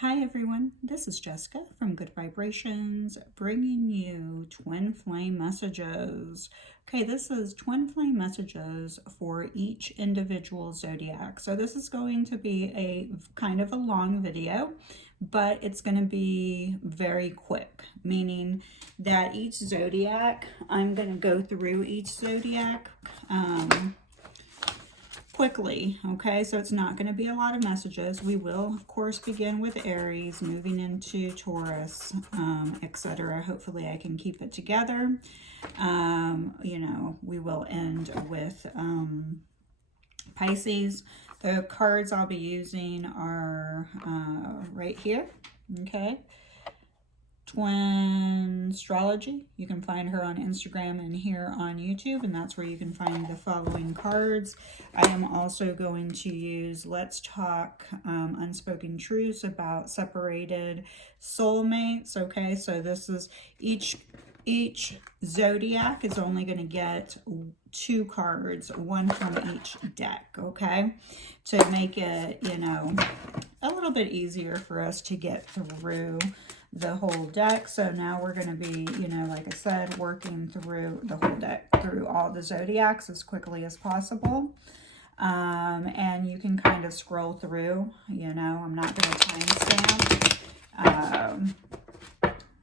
Hi everyone, this is Jessica from Good Vibrations, bringing you twin flame messages. Okay, this is twin flame messages for each individual zodiac. So this is going to be a kind of a long video, but it's going to be very quick, meaning that each zodiac, I'm going to go through each zodiac quickly. Okay, so it's not going to be a lot of messages. We will of course begin with Aries, moving into Taurus, etc. Hopefully I can keep it together. We will end with Pisces. The cards I'll be using are right here. Okay, Twin Astrology. You can find her on Instagram and here on YouTube, and that's where you can find the following cards. I am also going to use Let's Talk Unspoken Truths about separated soulmates. Okay, so this is each zodiac is only going to get 2 cards, one from each deck, okay, to make it, a little bit easier for us to get through the whole deck. So now we're going to be, like I said, working through the whole deck, through all the zodiacs as quickly as possible. And you can kind of scroll through, I'm not going to timestamp.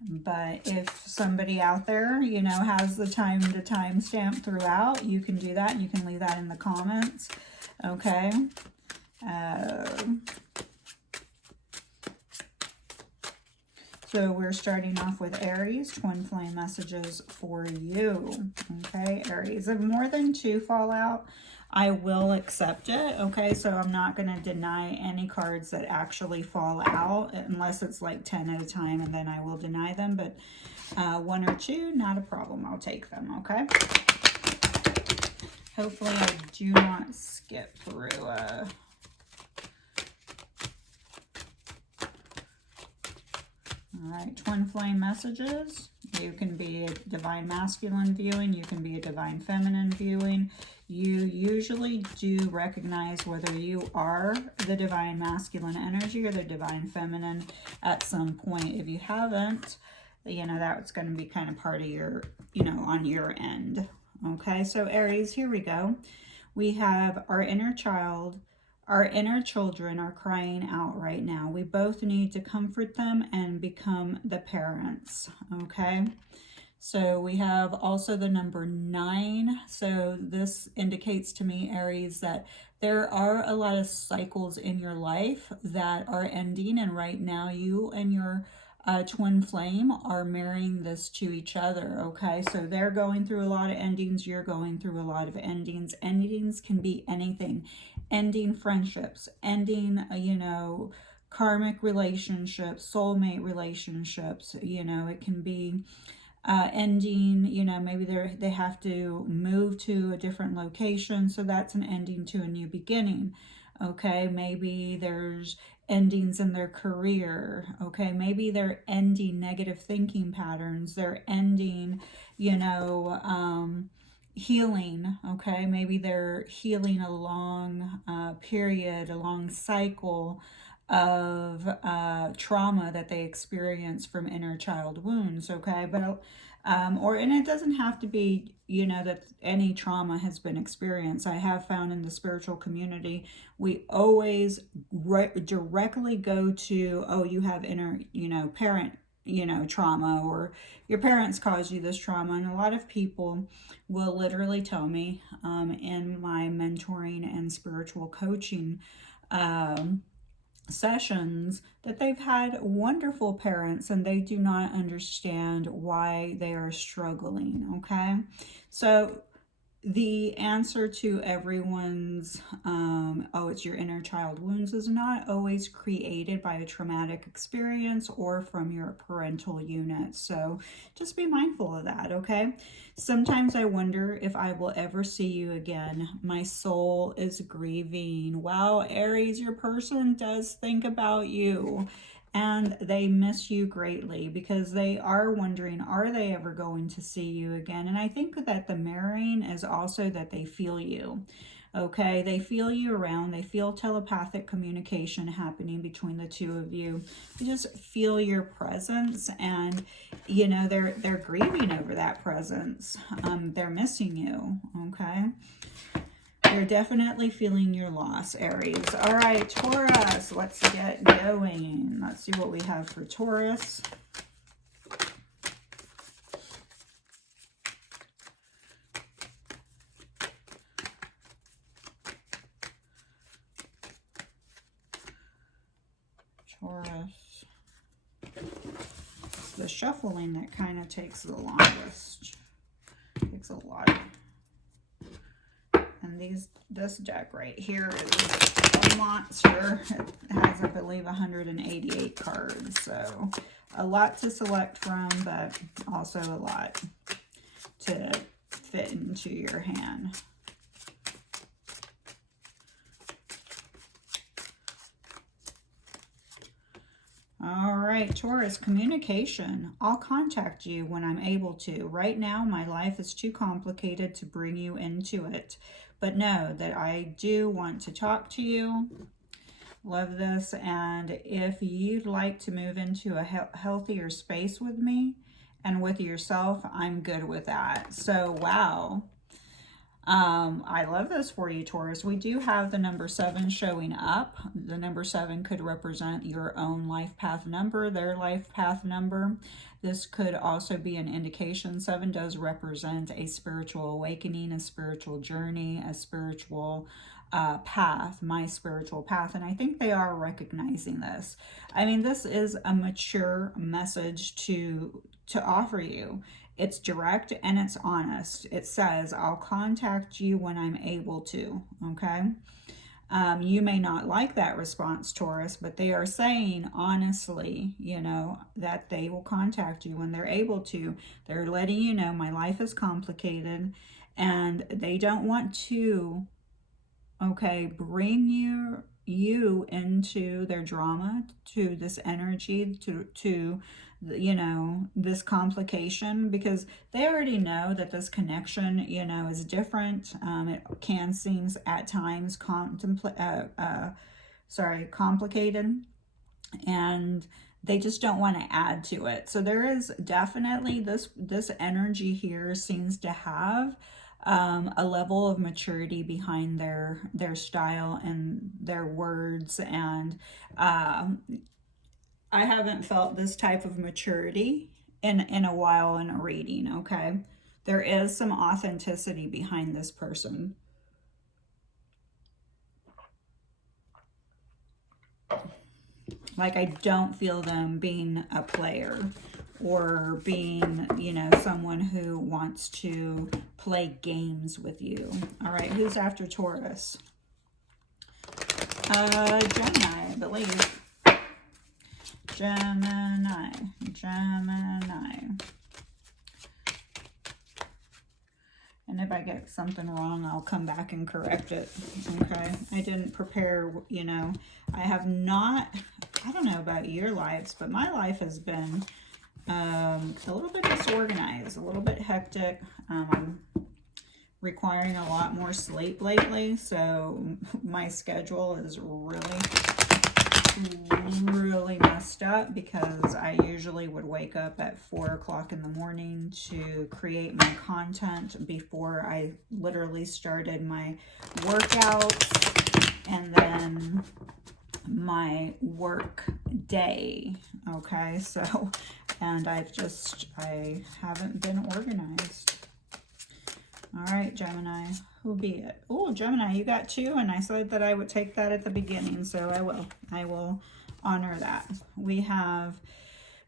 But if somebody out there, has the time to timestamp throughout, you can do that, and you can leave that in the comments. Okay. So we're starting off with Aries, twin flame messages for you. Okay, Aries. If more than 2 fall out, I will accept it. Okay, so I'm not going to deny any cards that actually fall out unless it's like 10 at a time, and then I will deny them. But 1 or 2, not a problem. I'll take them. Okay. Hopefully I do not skip through all right, twin flame messages. You can be a divine masculine viewing. You can be a divine feminine viewing. You usually do recognize whether you are the divine masculine energy or the divine feminine at some point. If you haven't, that's going to be kind of part of your, on your end. Okay, so Aries, here we go. We have our inner child. Our inner children are crying out right now. We both need to comfort them and become the parents, okay? So we have also the number 9. So this indicates to me, Aries, that there are a lot of cycles in your life that are ending, and right now you and your twin flame are marrying this to each other, okay? So they're going through a lot of endings, you're going through a lot of endings. Endings can be anything. Ending friendships, ending, karmic relationships, soulmate relationships, it can be ending, maybe they have to move to a different location, so that's an ending to a new beginning. Okay, maybe there's endings in their career. Okay, maybe they're ending negative thinking patterns. They're ending, healing. Okay, maybe they're healing a long period, a long cycle of trauma that they experience from inner child wounds. Okay, but and it doesn't have to be, that any trauma has been experienced. I have found in the spiritual community, we always directly go to, oh, you have inner, parent, trauma, or your parents caused you this trauma. And a lot of people will literally tell me in my mentoring and spiritual coaching sessions that they've had wonderful parents and they do not understand why they are struggling. Okay, so the answer to everyone's oh, it's your inner child wounds is not always created by a traumatic experience or from your parental unit. So just be mindful of that, okay? Sometimes I wonder if I will ever see you again. My soul is grieving. Wow, Aries, your person does think about you. And they miss you greatly because they are wondering, are they ever going to see you again? And I think that the mirroring is also that they feel you. Okay, they feel you around. They feel telepathic communication happening between the two of you. They just feel your presence, and you know, they're grieving over that presence. They're missing you. Okay, they're definitely feeling your loss, Aries. All right, Taurus, let's get going. Let's see what we have for Taurus. Taurus. It's the shuffling that kind of takes the longest. Takes a lot. And this deck right here is a monster. It has, I believe, 188 cards. So a lot to select from, but also a lot to fit into your hand. All right, Taurus, communication. I'll contact you when I'm able to. Right now, my life is too complicated to bring you into it. But know that I do want to talk to you. Love this. And if you'd like to move into a healthier space with me and with yourself, I'm good with that. So, wow. I love this for you, Taurus. We do have the number 7 showing up. The number 7 could represent your own life path number, their life path number. This could also be an indication. 7 does represent a spiritual awakening, a spiritual journey, a spiritual path, my spiritual path. And I think they are recognizing this. I mean, this is a mature message to offer you. It's direct and it's honest. It says, I'll contact you when I'm able to, okay? You may not like that response, Taurus, but they are saying honestly, you know, that they will contact you when they're able to. They're letting you know my life is complicated and they don't want to, okay, bring you into their drama, to this energy, to you know, this complication, because they already know that this connection, you know, is different. It can seem at times complicated, and they just don't want to add to it. So there is definitely this energy here seems to have a level of maturity behind their style and their words, and I haven't felt this type of maturity in a while in a reading, okay? There is some authenticity behind this person. Like, I don't feel them being a player or being, you know, someone who wants to play games with you. All right, who's after Taurus? Gemini, I believe. Gemini. And if I get something wrong, I'll come back and correct it, okay? I didn't prepare, you know. I have not, I don't know about your lives, but my life has been a little bit disorganized, a little bit hectic. I'm requiring a lot more sleep lately, so my schedule is really messed up, because I usually would wake up at 4 o'clock in the morning to create my content before I literally started my workouts and then my work day. Okay, so, and I haven't been organized. All right, Gemini, who be it? Oh, Gemini, you got 2, and I said that I would take that at the beginning, so I will honor that. We have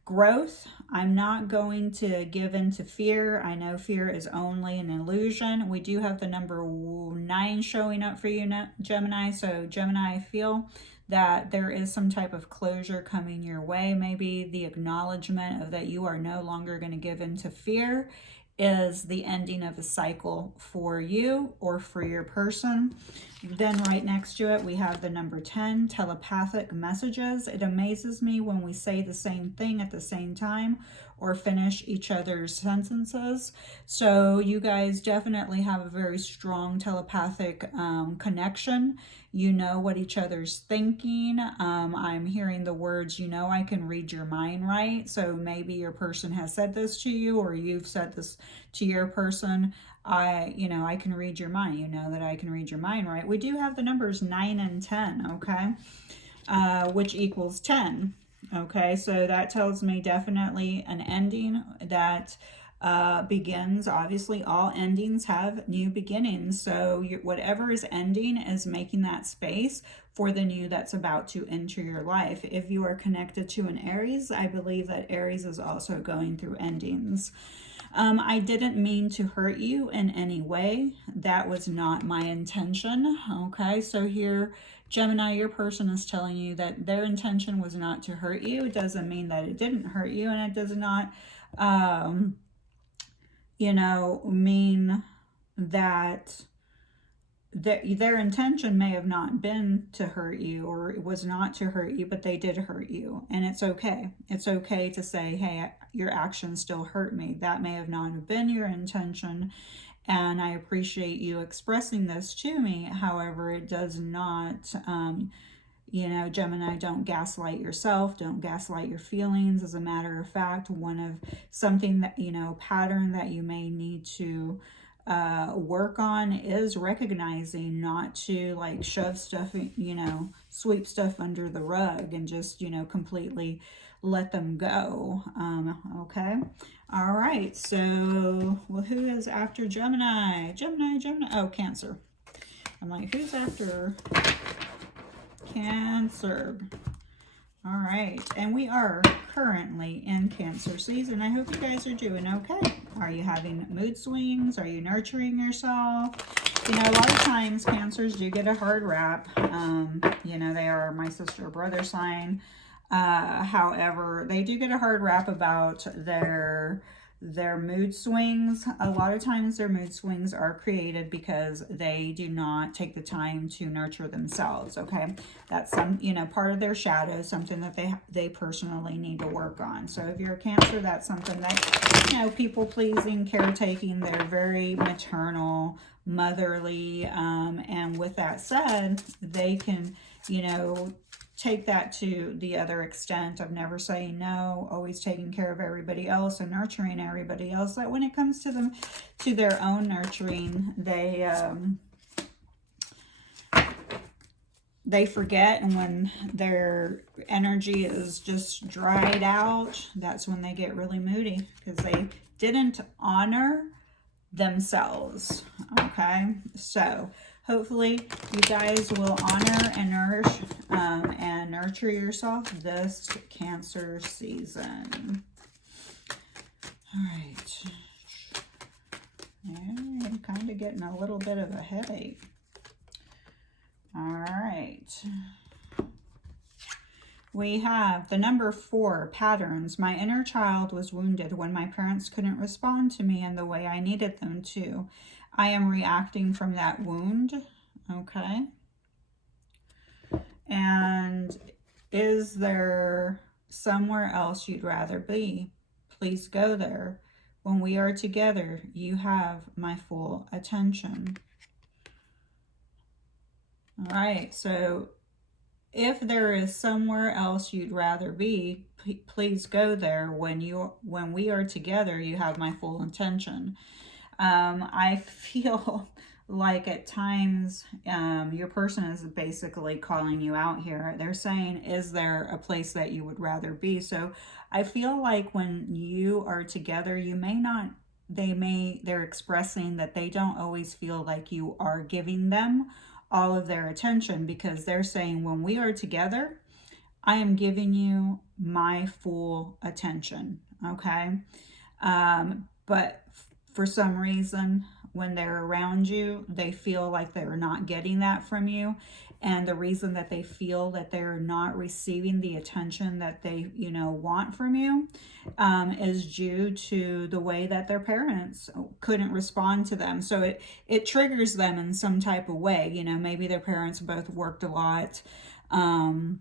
growth. I'm not going to give in to fear. I know fear is only an illusion. We do have the number 9 showing up for you, Gemini. So, Gemini, I feel that there is some type of closure coming your way. Maybe the acknowledgement of that you are no longer going to give in to fear, is the ending of a cycle for you or for your person. Then right next to it, we have the number 10, telepathic messages. It amazes me when we say the same thing at the same time or finish each other's sentences. So you guys definitely have a very strong telepathic connection. You know what each other's thinking. I'm hearing the words, you know, I can read your mind, right? So maybe your person has said this to you, or you've said this to your person. You know, I can read your mind. You know that I can read your mind, right? We do have the numbers 9 and 10, okay? Which equals 10. Okay, so that tells me definitely an ending that begins. Obviously, all endings have new beginnings. So whatever is ending is making that space for the new that's about to enter your life. If you are connected to an Aries, I believe that Aries is also going through endings. I didn't mean to hurt you in any way. That was not my intention. Okay, so here, Gemini, your person is telling you that their intention was not to hurt you. It doesn't mean that it didn't hurt you, and it does not, you know, mean that their intention may have not been to hurt you, or it was not to hurt you, but they did hurt you. And it's okay. It's okay to say, hey, your actions still hurt me. That may have not been your intention. And I appreciate you expressing this to me. However, it does not, you know, Gemini, don't gaslight yourself. Don't gaslight your feelings. As a matter of fact, one of something that, you know, pattern that you may need to work on is recognizing not to like shove stuff, you know, sweep stuff under the rug and just, you know, completely let them go. Okay. All right. So, well, who is after Gemini? Gemini. Oh, Cancer. I'm like, who's after Cancer? All right, and we are currently in Cancer season. I hope you guys are doing okay. Are you having mood swings? Are you nurturing yourself? You know, a lot of times Cancers do get a hard rap. You know, they are my sister or brother sign. However, they do get a hard rap about their mood swings. A lot of times their mood swings are created because they do not take the time to nurture themselves. Okay, that's some, you know, part of their shadow, something that they personally need to work on. So if you're a Cancer, that's something that, you know, people pleasing, caretaking, they're very maternal, motherly, and with that said, they can, you know, take that to the other extent of never saying no, always taking care of everybody else and nurturing everybody else. That when it comes to them, to their own nurturing, they forget, and when their energy is just dried out, that's when they get really moody because they didn't honor themselves. Okay, so hopefully you guys will honor and nourish and nurture yourself this Cancer season. All right. I'm kind of getting a little bit of a headache. All right. We have the number 4, patterns. My inner child was wounded when my parents couldn't respond to me in the way I needed them to. I am reacting from that wound. Okay. And is there somewhere else you'd rather be? Please go there. When we are together, you have my full attention. All right. So if there is somewhere else you'd rather be, please go there. When we are together, you have my full attention. I feel like at times your person is basically calling you out here. They're saying, is there a place that you would rather be? So I feel like when you are together, you may not, they're expressing that they don't always feel like you are giving them all of their attention, because they're saying, when we are together, I am giving you my full attention. Okay. But for some reason, when they're around you, they feel like they're not getting that from you. And the reason that they feel that they're not receiving the attention that they, you know, want from you is due to the way that their parents couldn't respond to them. So it triggers them in some type of way. You know, maybe their parents both worked a lot and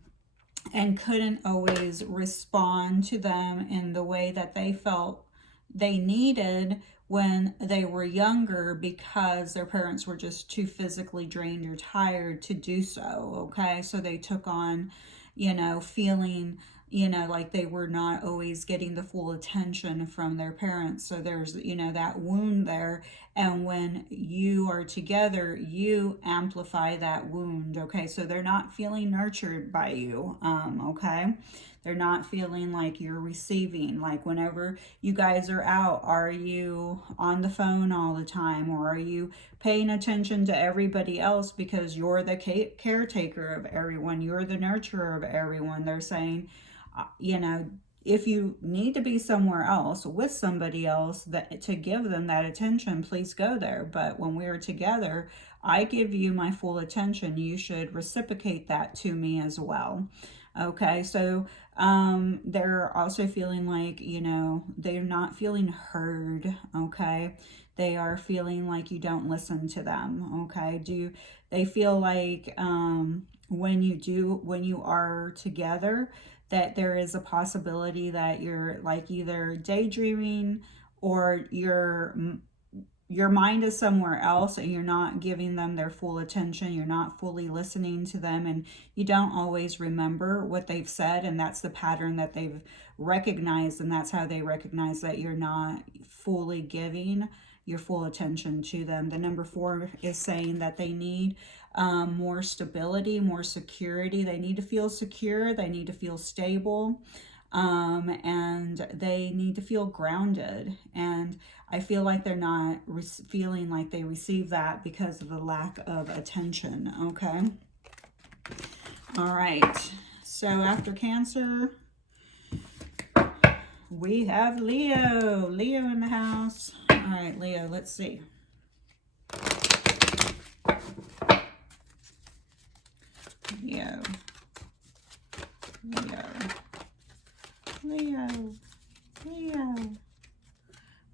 couldn't always respond to them in the way that they felt they needed when they were younger, because their parents were just too physically drained or tired to do so. Okay, so they took on, you know, feeling, you know, like they were not always getting the full attention from their parents. So there's, you know, that wound there. And when you are together, you amplify that wound. Okay, so they're not feeling nurtured by you. Okay, they're not feeling like you're receiving. Like whenever you guys are out, are you on the phone all the time, or are you paying attention to everybody else because you're the caretaker of everyone, you're the nurturer of everyone? They're saying, you know, if you need to be somewhere else with somebody else that to give them that attention, please go there. But when we're together, I give you my full attention. You should reciprocate that to me as well. Okay, so they're also feeling like, you know, they're not feeling heard. Okay, they are feeling like you don't listen to them. Okay, they feel like when you are together, that there is a possibility that you're like either daydreaming or your mind is somewhere else and you're not giving them their full attention. You're not fully listening to them, and you don't always remember what they've said, and that's the pattern that they've recognized, and that's how they recognize that you're not fully giving your full attention to them. The number 4 is saying that they need more stability, more security. They need to feel secure. They need to feel stable. And they need to feel grounded. And I feel like they're not feeling like they receive that because of the lack of attention. Okay. All right. So after Cancer, we have Leo. Leo in the house. All right, Leo, let's see. Leo.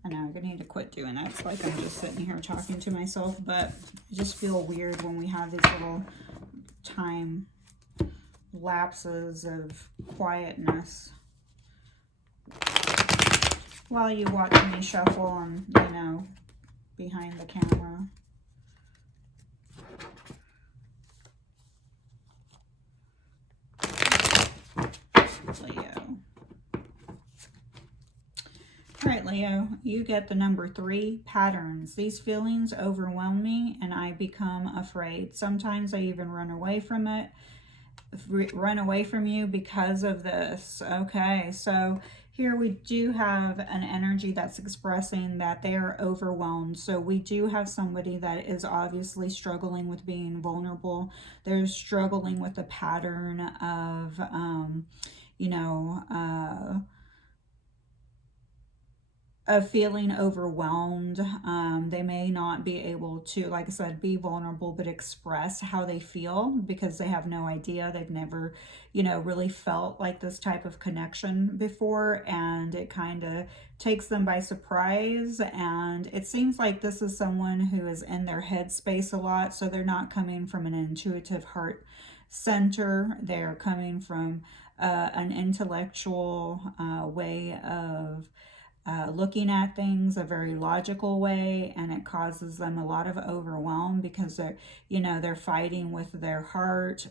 I know, I'm gonna need to quit doing that. It's like I'm just sitting here talking to myself, but I just feel weird when we have these little time lapses of quietness while you watch me shuffle and, you know, behind the camera. Leo. All right, Leo, you get the number 3, patterns. These feelings overwhelm me and I become afraid. Sometimes I even run away from it, run away from you because of this. Okay, so here we do have an energy that's expressing that they are overwhelmed. So we do have somebody that is obviously struggling with being vulnerable. They're struggling with a pattern of, you know, of feeling overwhelmed. They may not be able to, like I said, be vulnerable, but express how they feel because they have no idea. They've never, you know, really felt like this type of connection before, and it kind of takes them by surprise. And it seems like this is someone who is in their head space a lot, so they're not coming from an intuitive heart center. They're coming from an intellectual way of looking at things, a very logical way, and it causes them a lot of overwhelm because they're, you know, they're fighting with their heart,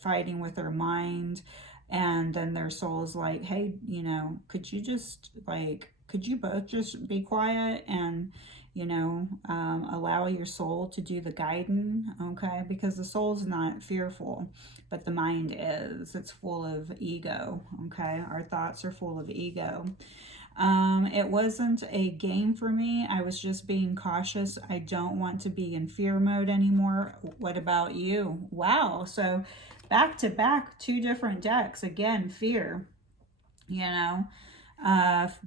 fighting with their mind, and then their soul is like, hey, you know, could you both just be quiet and, you know, allow your soul to do the guiding, okay? Because the soul's not fearful, but the mind is. It's full of ego, okay? Our thoughts are full of ego. It wasn't a game for me. I was just being cautious. I don't want to be in fear mode anymore. What about you? Wow. So back to back, 2 different decks. Again, fear, you know.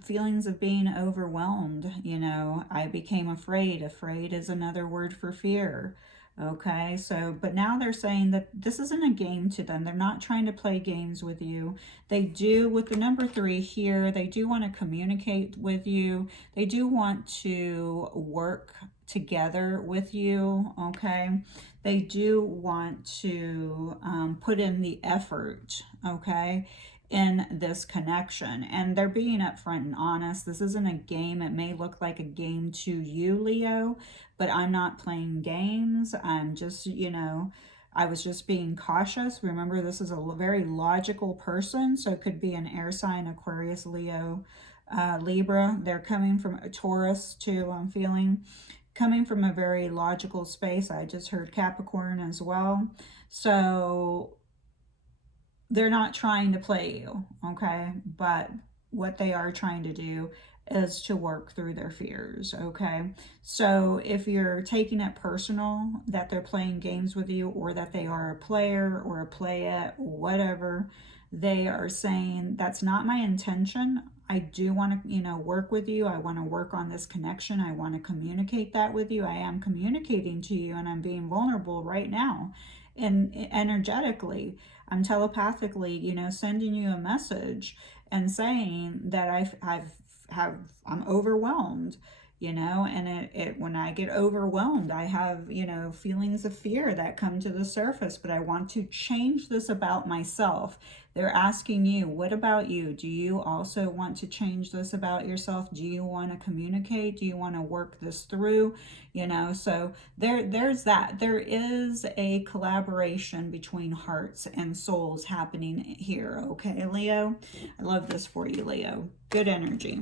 Feelings of being overwhelmed. You know, I became afraid. Afraid is another word for fear. Okay, so, but now they're saying that this isn't a game to them. They're not trying to play games with you. They do, with the number 3 here, they do want to communicate with you. They do want to work together with you, okay? They do want to put in the effort, okay, in this connection. And they're being upfront and honest. This isn't a game. It may look like a game to you, Leo, but I'm not playing games. I'm just, you know, I was just being cautious. Remember, this is a very logical person, so it could be an air sign, Aquarius, Leo, Libra. They're coming from a Taurus too, I'm feeling. Coming from a very logical space. I just heard Capricorn as well. So they're not trying to play you, okay? But what they are trying to do is to work through their fears, okay? So if you're taking it personal that they're playing games with you, or that they are a player or a playette, whatever, they are saying, that's not my intention. I do want to, you know, work with you. I want to work on this connection. I want to communicate that with you. I am communicating to you, and I'm being vulnerable right now. And energetically, I'm telepathically, you know, sending you a message and saying that I'm overwhelmed, you know, and when I get overwhelmed, I have, you know, feelings of fear that come to the surface, but I want to change this about myself. They're asking you, what about you? Do you also want to change this about yourself? Do you want to communicate? Do you want to work this through? You know, so there's that. There is a collaboration between hearts and souls happening here, okay, Leo? I love this for you, Leo. Good energy.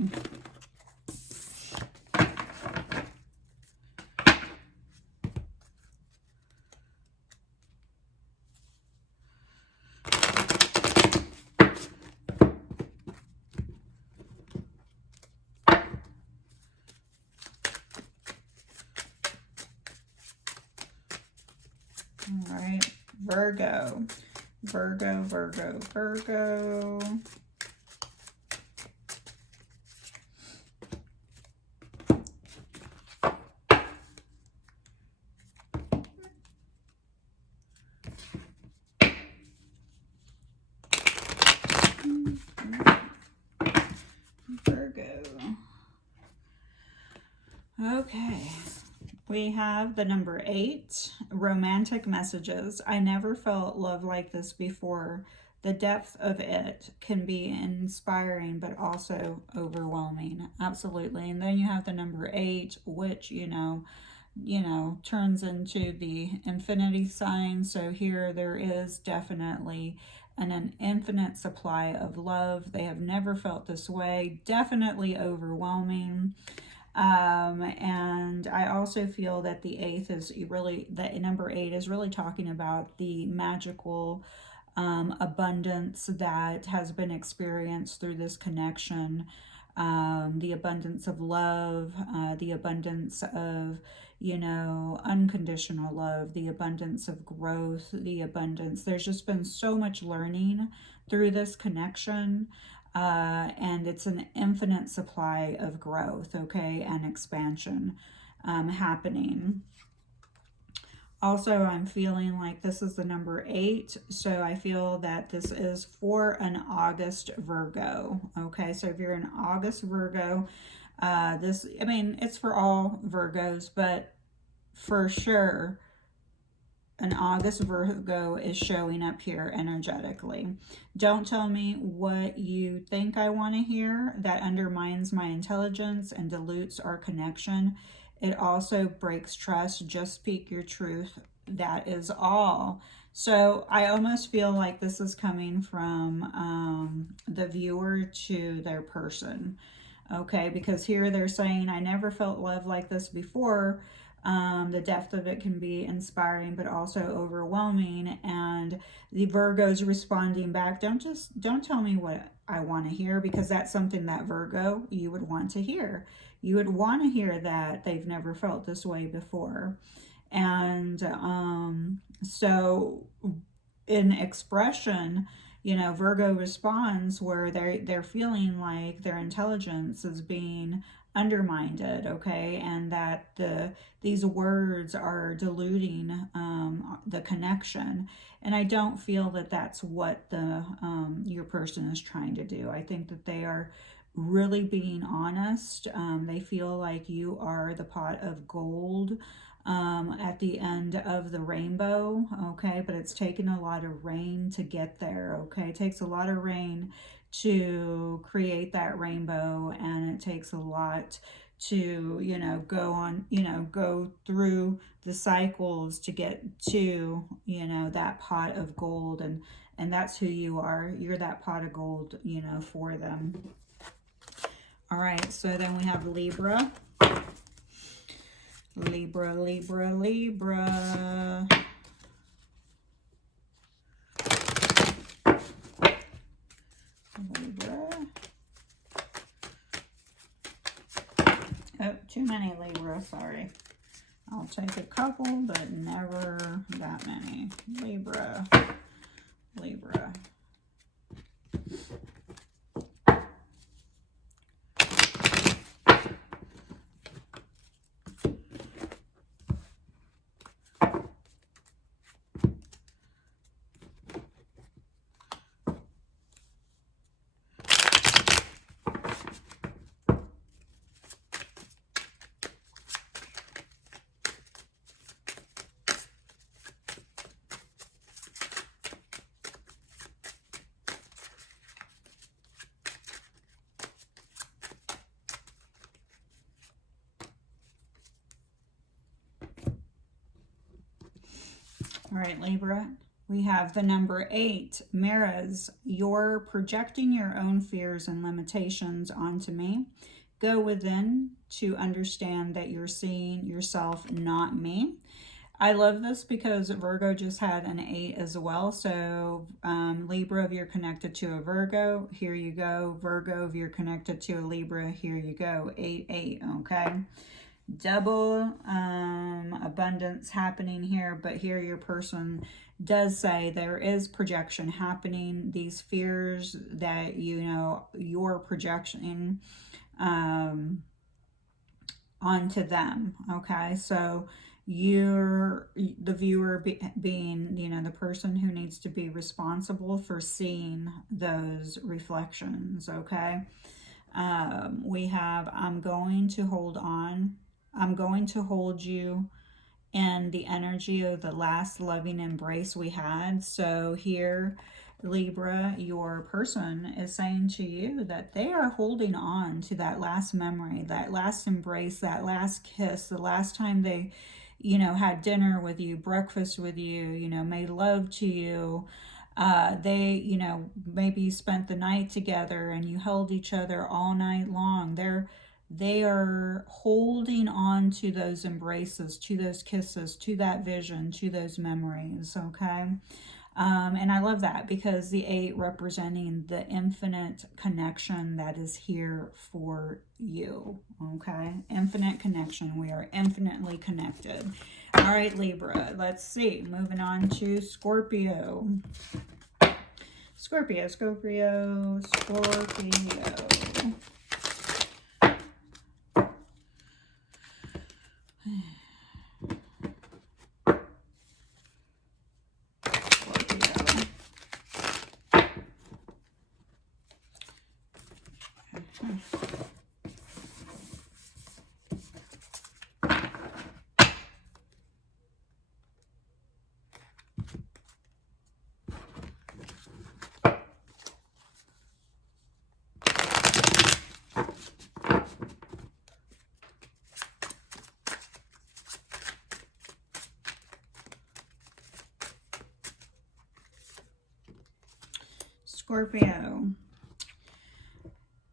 All right, Virgo, Virgo, Virgo, Virgo. Virgo. Okay. We have the number 8, romantic messages. I never felt love like this before. The depth of it can be inspiring, but also overwhelming. Absolutely. And then you have the number 8, which, you know, turns into the infinity sign. So here there is definitely an infinite supply of love. They have never felt this way. Definitely overwhelming. And I also feel that the 8th is really, the number 8 is really talking about the magical abundance that has been experienced through this connection. The abundance of love, the abundance of, you know, unconditional love, the abundance of growth, the abundance. There's just been so much learning through this connection. And it's an infinite supply of growth, okay, and expansion happening. Also, I'm feeling like this is the number 8, so I feel that this is for an August Virgo, okay? So if you're an August Virgo, this, I mean, it's for all Virgos, but for sure, an August Virgo is showing up here energetically. Don't tell me what you think I want to hear. That undermines my intelligence and dilutes our connection. It also breaks trust. Just speak your truth. That is all. So I almost feel like this is coming from the viewer to their person. Okay, because here they're saying, I never felt love like this before. The depth of it can be inspiring, but also overwhelming. And the Virgo's responding back, don't tell me what I want to hear, because that's something that Virgo, you would want to hear. You would want to hear that they've never felt this way before. And so in expression, you know, Virgo responds where they're feeling like their intelligence is being undermined, okay, and that these words are diluting the connection. And I don't feel that that's what your person is trying to do. I think that they are really being honest. They feel like you are the pot of gold at the end of the rainbow, okay, but it's taken a lot of rain to get there, okay. It takes a lot of rain to create that rainbow, and it takes a lot to, you know, go through the cycles to get to, you know, that pot of gold. And that's who you are. You're that pot of gold, you know, for them. All right, so then we have Libra. Libra, Libra, Libra. Libra. Oh, too many Libra, sorry. I'll take a couple, but never that many. Libra, Libra. All right, Libra, we have the number 8, mirrors. You're projecting your own fears and limitations onto me. Go within to understand that you're seeing yourself, not me. I love this because Virgo just had an 8 as well. So Libra, if you're connected to a Virgo, here you go. Virgo, if you're connected to a Libra, here you go. 8, 8, okay? Double abundance happening here, but here your person does say there is projection happening. These fears that, you know, you're projecting onto them, okay? So you're the viewer being, you know, the person who needs to be responsible for seeing those reflections, okay? We have, I'm going to hold on. I'm going to hold you in the energy of the last loving embrace we had. So here, Libra, your person is saying to you that they are holding on to that last memory, that last embrace, that last kiss, the last time they, you know, had dinner with you, breakfast with you, you know, made love to you. They, you know, maybe spent the night together and you held each other all night long. They are holding on to those embraces, to those kisses, to that vision, to those memories, okay? And I love that because the 8 representing the infinite connection that is here for you, okay? Infinite connection. We are infinitely connected. All right, Libra, let's see. Moving on to Scorpio. Scorpio, Scorpio, Scorpio. Scorpio,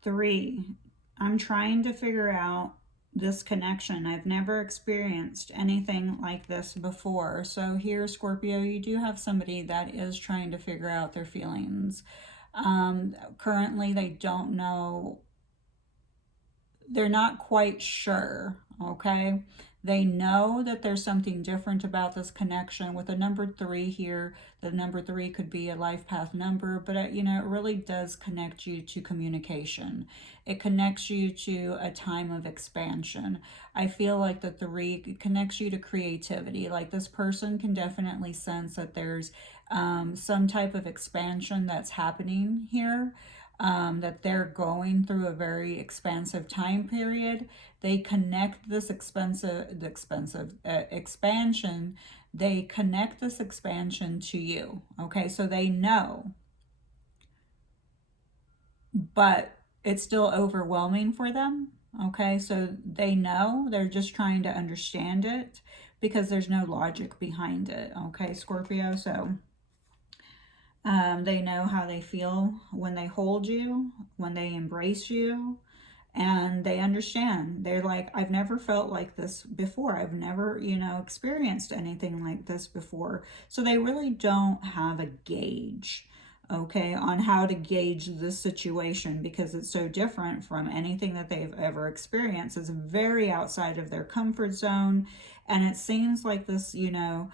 3, I'm trying to figure out this connection. I've never experienced anything like this before. So here, Scorpio, you do have somebody that is trying to figure out their feelings. Currently, they don't know. They're not quite sure, okay? They know that there's something different about this connection. With the number 3 here, the number 3 could be a life path number, but you know, it really does connect you to communication. It connects you to a time of expansion. I feel like the 3 connects you to creativity. Like this person can definitely sense that there's some type of expansion that's happening here. That they're going through a very expansive time period. They connect this expansion. They connect this expansion to you. Okay, so they know, but it's still overwhelming for them. Okay, so they know, they're just trying to understand it because there's no logic behind it. Okay, Scorpio, so they know how they feel when they hold you, when they embrace you, and they understand. They're like, I've never felt like this before. I've never, you know, experienced anything like this before. So they really don't have a gauge, okay, on how to gauge this situation because it's so different from anything that they've ever experienced. It's very outside of their comfort zone. And it seems like this, you know,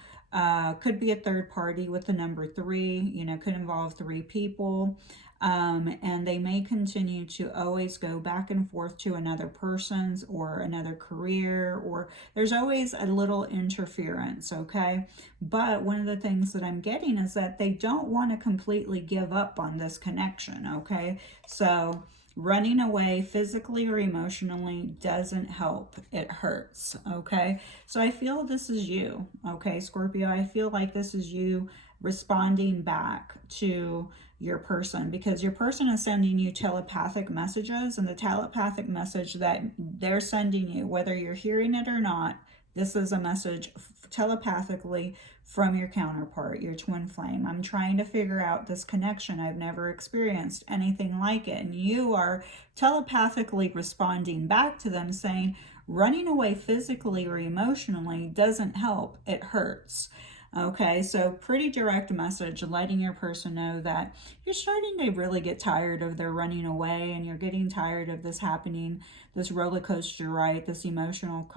could be a third party with the number 3, you know, could involve 3 people. And they may continue to always go back and forth to another person's or another career, or there's always a little interference, okay? But one of the things that I'm getting is that they don't want to completely give up on this connection, okay? So running away physically or emotionally doesn't help. It hurts, okay? So I feel this is you, okay, Scorpio? I feel like this is you responding back to your person because your person is sending you telepathic messages, and the telepathic message that they're sending you, whether you're hearing it or not, this is a message telepathically from your counterpart, your twin flame. I'm trying to figure out this connection. I've never experienced anything like it. And you are telepathically responding back to them saying, running away physically or emotionally doesn't help. It hurts. Okay, so pretty direct message, letting your person know that you're starting to really get tired of their running away, and you're getting tired of this happening, this roller coaster ride, this emotional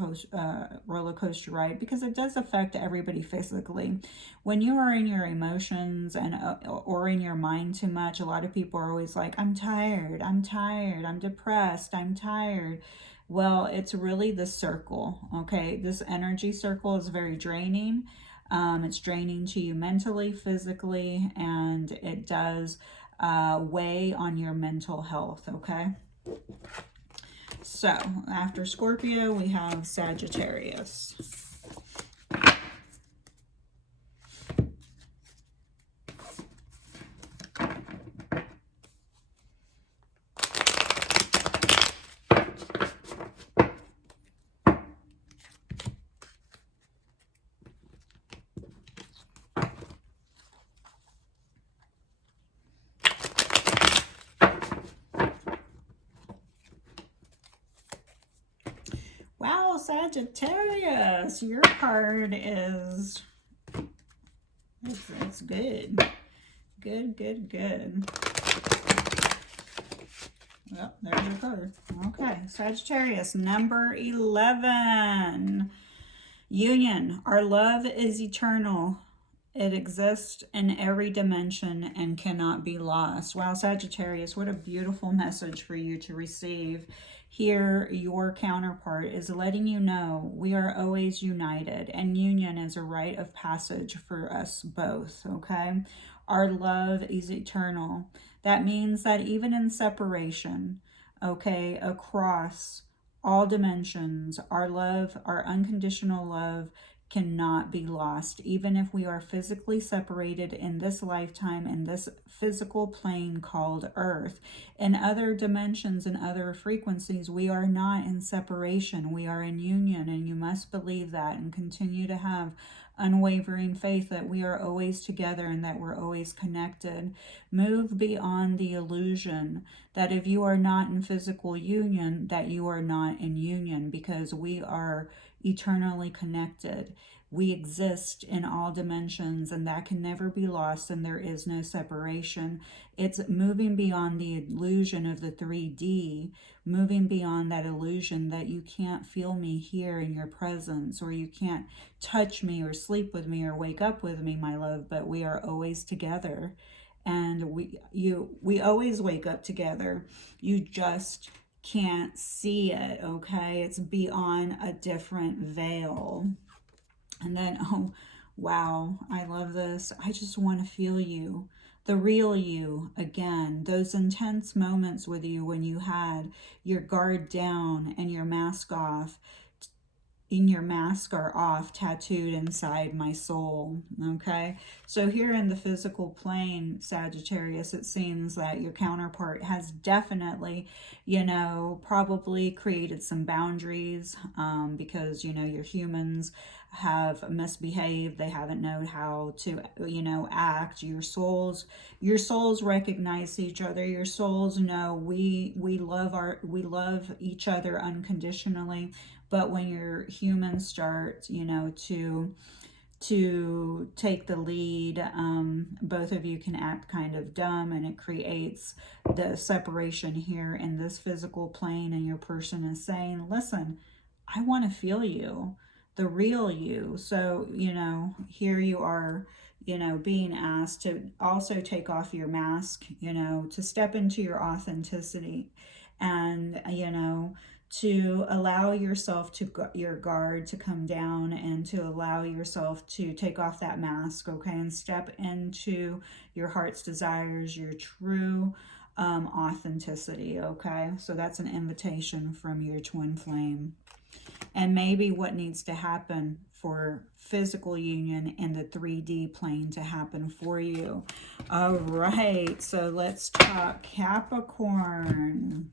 roller coaster ride, because it does affect everybody physically. When you are in your emotions and or in your mind too much, a lot of people are always like, I'm tired, I'm depressed, I'm tired. Well, it's really the circle, okay? This energy circle is very draining. It's draining to you mentally, physically, and it does weigh on your mental health, okay? So, after Scorpio, we have Sagittarius. Wow, Sagittarius, your card is, it's good. Good. Well, there's your card. Okay, Sagittarius, number 11. Union. Our love is eternal. It exists in every dimension and cannot be lost. Wow, Sagittarius, what a beautiful message for you to receive. Here, your counterpart is letting you know we are always united, and union is a rite of passage for us both, okay? Our love is eternal. That means that even in separation, okay, across all dimensions, our love, our unconditional love, cannot be lost, even if we are physically separated in this lifetime, in this physical plane called Earth. In other dimensions and other frequencies, we are not in separation. We are in union, and you must believe that and continue to have unwavering faith that we are always together and that we're always connected. Move beyond the illusion that if you are not in physical union, that you are not in union, because we are eternally connected. We exist in all dimensions, and that can never be lost, and there is no separation. It's moving beyond the illusion of the 3D, moving beyond that illusion that you can't feel me here in your presence, or you can't touch me or sleep with me or wake up with me, my love, but we are always together. And we always wake up together. You just can't see it, okay? It's beyond a different veil. And then, oh, wow, I love this. I just want to feel you, the real you again. Those intense moments with you when you had your guard down and your mask off. Your mask are off, tattooed inside my soul, okay? So here in the physical plane, Sagittarius, it seems that your counterpart has definitely, you know, probably created some boundaries because, you know, your humans have misbehaved. They haven't known how to, you know, act. Your souls recognize each other. Your souls know we love each other unconditionally. But when your humans start, you know, to take the lead, both of you can act kind of dumb, and it creates the separation here in this physical plane. And your person is saying, listen, I want to feel you, the real you. So, you know, here you are, you know, being asked to also take off your mask, you know, to step into your authenticity, and, you know, to allow yourself to, your guard to come down, and to allow yourself to take off that mask, okay, and step into your heart's desires, your true authenticity, okay? So that's an invitation from your twin flame. And maybe what needs to happen for physical union in the 3D plane to happen for you. All right, so let's talk Capricorn.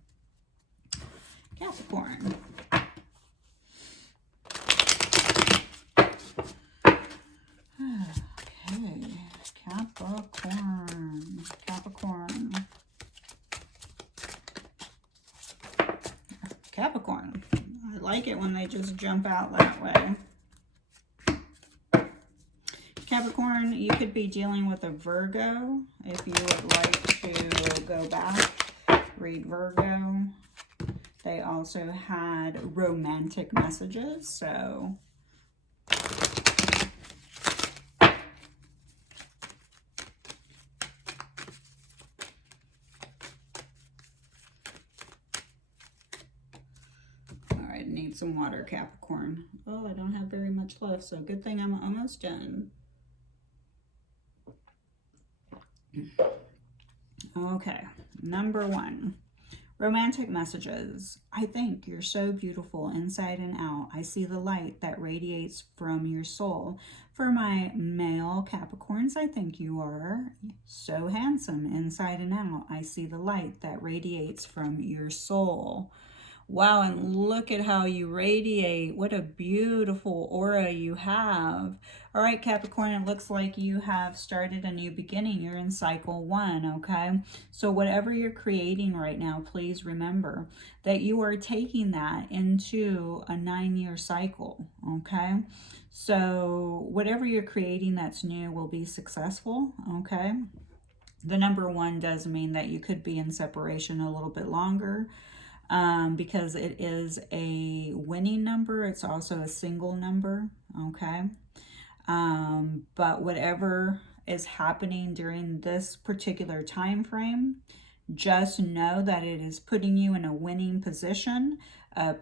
Capricorn. Okay, Capricorn. Capricorn. Capricorn. I like it when they just jump out that way. Capricorn, you could be dealing with a Virgo. If you would like to go back, read Virgo. They also had romantic messages, so all right, need some water, Capricorn. Oh, I don't have very much left, so good thing I'm almost done. Okay, number 1. Romantic messages. I think you're so beautiful inside and out. I see the light that radiates from your soul. For my male Capricorns, I think you are so handsome inside and out. I see the light that radiates from your soul. Wow, and look at how you radiate. What a beautiful aura you have. All right, Capricorn, it looks like you have started a new beginning. You're in cycle 1, okay? So whatever you're creating right now, please remember that you are taking that into a 9-year cycle, okay? So whatever you're creating that's new will be successful, okay? The number 1 does mean that you could be in separation a little bit longer. Because it is a winning number. It's also a single number, okay? But whatever is happening during this particular time frame, just know that it is putting you in a winning position, a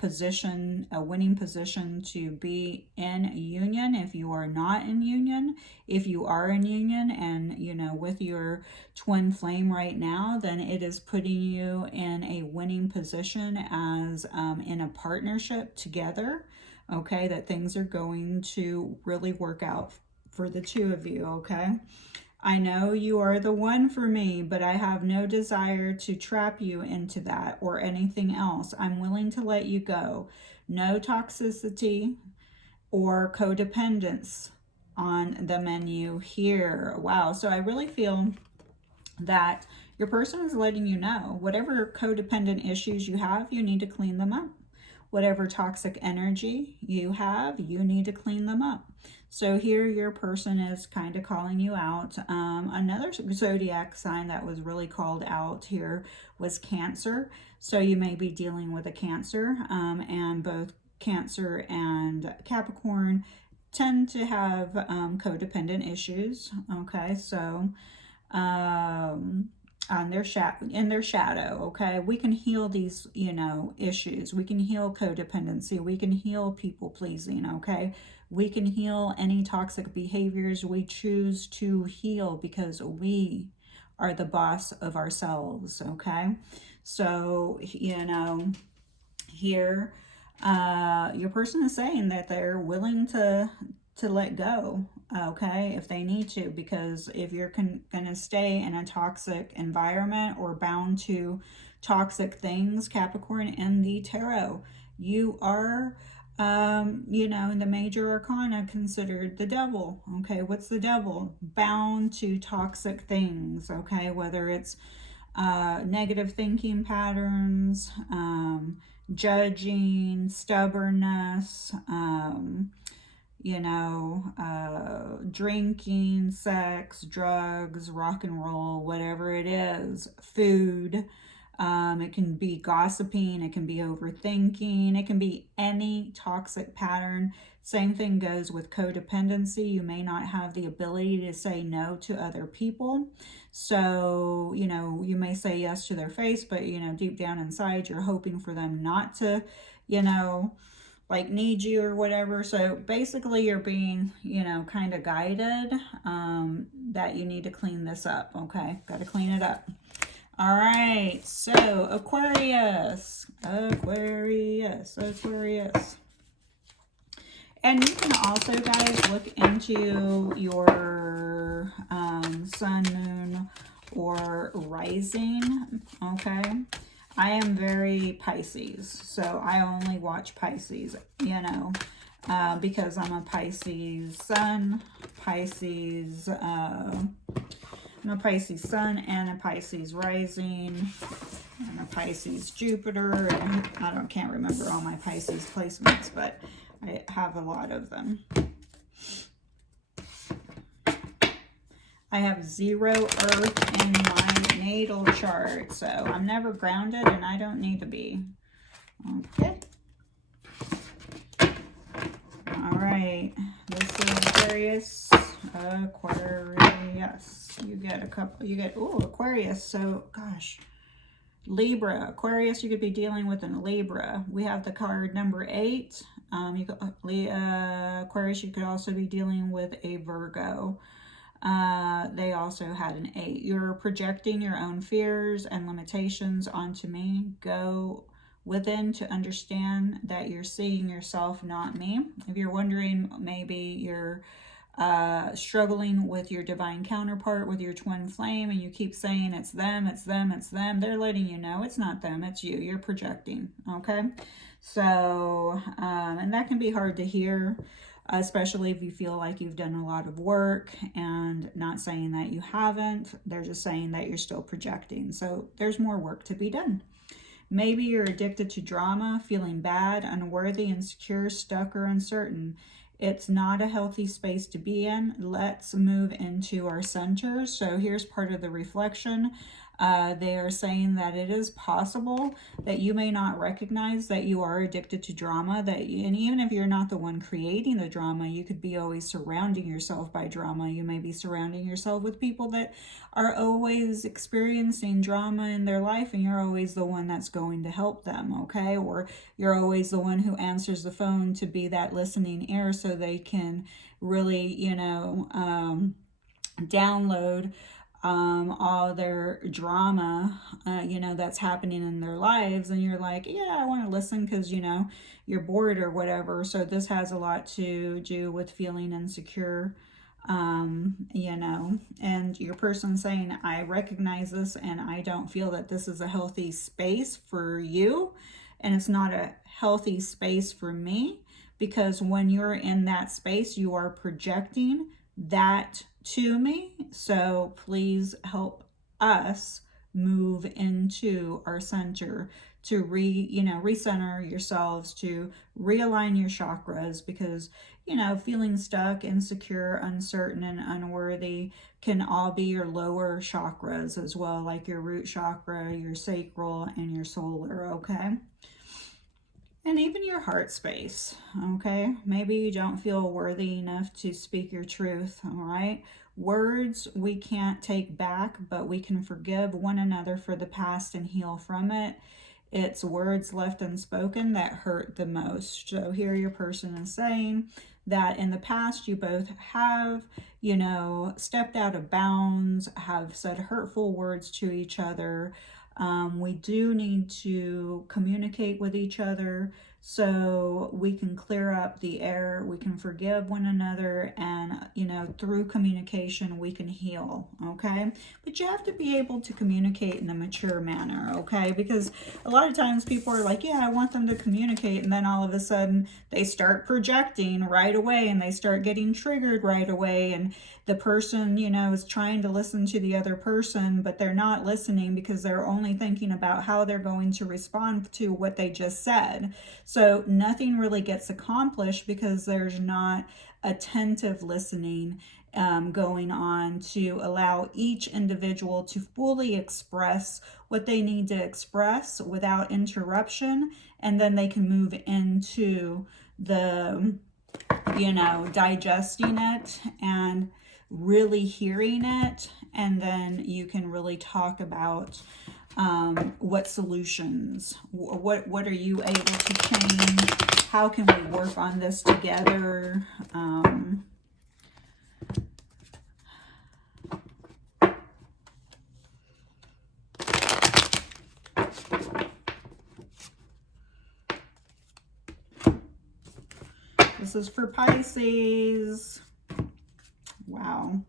winning position to be in union. If you are not in union, if you are in union and, you know, with your twin flame right now, then it is putting you in a winning position as in a partnership together, okay, that things are going to really work out for the two of you, okay? I know you are the one for me, but I have no desire to trap you into that or anything else. I'm willing to let you go. No toxicity or codependence on the menu here. Wow. So I really feel that your person is letting you know whatever codependent issues you have, you need to clean them up. whatever toxic energy you have, you need to clean them up. So here your person is kind of calling you out. Another zodiac sign that was really called out here was Cancer. So you may be dealing with a Cancer, and both Cancer and Capricorn tend to have codependent issues. Okay, so on their in their shadow. Okay, we can heal these, you know, issues. We can heal codependency. We can heal people pleasing. Okay, we can heal any toxic behaviors we choose to heal, because we are the boss of ourselves. Okay, so you know, here your person is saying that they're willing to let go, okay, if they need to, because if you're gonna stay in a toxic environment or bound to toxic things, Capricorn, in the tarot, you are you know, in the major arcana, considered the devil. Okay, what's the devil? Bound to toxic things. Okay, whether it's negative thinking patterns, judging, stubbornness, you know, drinking, sex, drugs, rock and roll, whatever it is, food. It can be gossiping, it can be overthinking, it can be any toxic pattern. Same thing goes with codependency. You may not have the ability to say no to other people. So, you know, you may say yes to their face, but, you know, deep down inside, you're hoping for them not to, you know, like need you or whatever. So basically you're being, you know, kind of guided that you need to clean this up. Okay, got to clean it up. All right, so Aquarius. And you can also, guys, look into your sun, moon, or rising. Okay, I am very Pisces, so I only watch Pisces, you know, because I'm a Pisces sun, I'm a Pisces sun and a Pisces rising, and a Pisces Jupiter, and I can't remember all my Pisces placements, but I have a lot of them. I have 0 Earth in my natal chart, so I'm never grounded, and I don't need to be. Okay. All right. This is Aquarius. You get a couple. You get, oh, Aquarius. So, gosh. Libra. Aquarius, you could be dealing with a Libra. We have the card number 8. Aquarius, you could also be dealing with a Virgo. They also had an 8. You're projecting your own fears and limitations onto me. Go within to understand that you're seeing yourself, not me. If you're wondering, maybe you're struggling with your divine counterpart, with your twin flame, and you keep saying it's them, it's them, it's them. They're letting you know it's not them, it's you. You're projecting. Okay, so and that can be hard to hear, especially if you feel like you've done a lot of work, and not saying that you haven't. They're just saying that you're still projecting. So there's more work to be done. Maybe you're addicted to drama, feeling bad, unworthy, insecure, stuck, or uncertain. It's not a healthy space to be in. Let's move into our center. So here's part of the reflection. They are saying that it is possible that you may not recognize that you are addicted to drama, and even if you're not the one creating the drama, you could be always surrounding yourself by drama. You may be surrounding yourself with people that are always experiencing drama in their life, and you're always the one that's going to help them, okay? Or you're always the one who answers the phone to be that listening ear, so they can really, you know, download all their drama, you know, that's happening in their lives. And you're like, yeah, I want to listen because, you know, you're bored or whatever. So this has a lot to do with feeling insecure, you know, and your person saying, I recognize this and I don't feel that this is a healthy space for you. And it's not a healthy space for me, because when you're in that space, you are projecting that to me. So please help us move into our center, to recenter yourselves, to realign your chakras, because, feeling stuck, insecure, uncertain, and unworthy can all be your lower chakras as well, like your root chakra, your sacral, and your solar, okay? And even your heart space, okay? Maybe you don't feel worthy enough to speak your truth, all right? Words we can't take back, but we can forgive one another for the past and heal from it. It's words left unspoken that hurt the most. So here your person is saying that in the past you both have, stepped out of bounds, have said hurtful words to each other. We do need to communicate with each other so we can clear up the air, we can forgive one another, and, through communication, we can heal, okay? But you have to be able to communicate in a mature manner, okay? Because a lot of times people are like, yeah, I want them to communicate, and then all of a sudden they start projecting right away, and they start getting triggered right away, and the person, is trying to listen to the other person, but they're not listening because they're only thinking about how they're going to respond to what they just said. So nothing really gets accomplished because there's not attentive listening going on to allow each individual to fully express what they need to express without interruption, and then they can move into the, digesting it and really hearing it, and then you can really talk about what solutions, what are you able to change, how can we work on this together. This is for Pisces. Wow.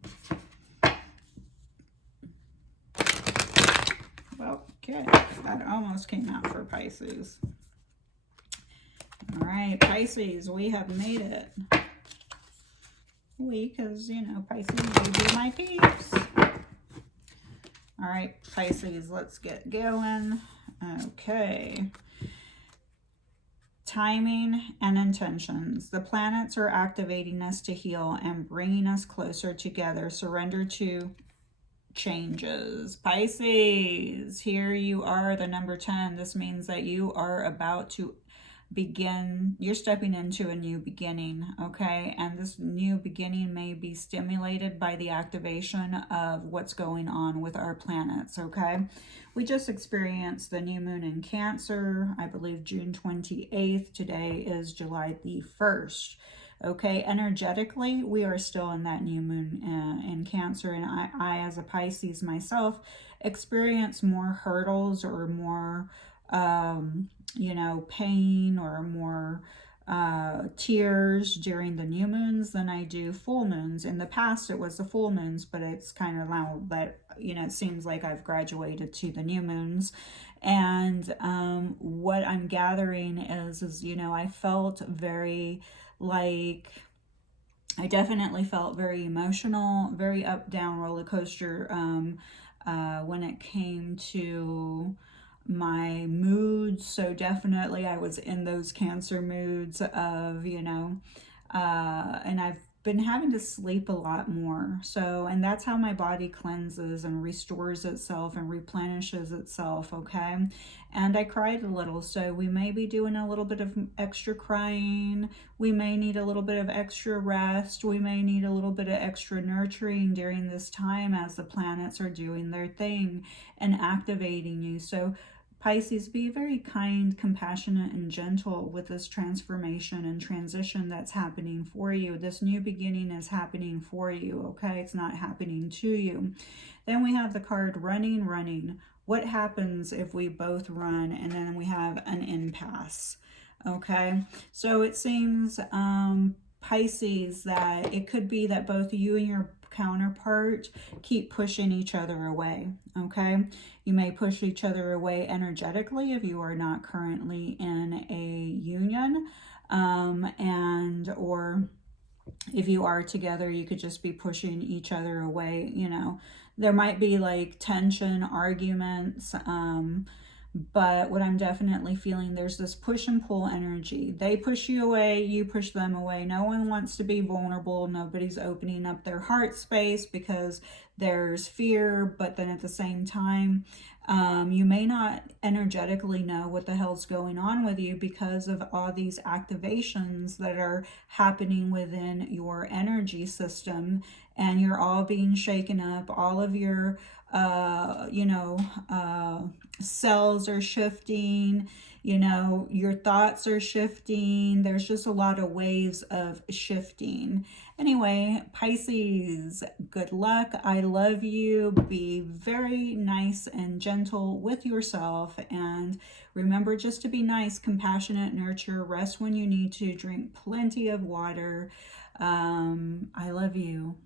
Well, okay, that almost came out for Pisces. All right, Pisces, we have made it. Because, Pisces, you be my peeps. All right, Pisces, let's get going. Okay. Timing and intentions. The planets are activating us to heal and bringing us closer together. Surrender to changes. Pisces, here you are, the number 10. This means that you are about to begin, you're stepping into a new beginning, okay? And this new beginning may be stimulated by the activation of what's going on with our planets, okay? We just experienced the new moon in Cancer, I believe June 28th. Today is July the 1st. Okay, energetically, we are still in that new moon in Cancer, and I, as a Pisces myself, experience more hurdles or more, pain or more tears during the new moons than I do full moons. In the past, it was the full moons, but it's kind of now that, it seems like I've graduated to the new moons. And what I'm gathering is I felt very, I definitely felt very emotional, very up, down roller coaster when it came to my moods. So definitely I was in those Cancer moods of, and I've been having to sleep a lot more. So, and that's how my body cleanses and restores itself and replenishes itself, okay? And I cried a little, so we may be doing a little bit of extra crying. We may need a little bit of extra rest. We may need a little bit of extra nurturing during this time as the planets are doing their thing and activating you. So Pisces, be very kind, compassionate, and gentle with this transformation and transition that's happening for you. This new beginning is happening for you, okay? It's not happening to you. Then we have the card running, running. What happens if we both run? And then we have an impasse, okay? So it seems, Pisces, that it could be that both you and your counterpart keep pushing each other away, okay? You may push each other away energetically if you are not currently in a union, or if you are together, you could just be pushing each other away, there might be like tension, arguments, but what I'm definitely feeling, there's this push and pull energy. They push you away, you push them away. No one wants to be vulnerable. Nobody's opening up their heart space because there's fear, but then at the same time, you may not energetically know what the hell's going on with you because of all these activations that are happening within your energy system, and you're all being shaken up. All of your cells are shifting, your thoughts are shifting. There's just a lot of waves of shifting. Anyway, Pisces, good luck. I love you. Be very nice and gentle with yourself, and remember just to be nice, compassionate, nurture, rest when you need to, drink plenty of water. I love you.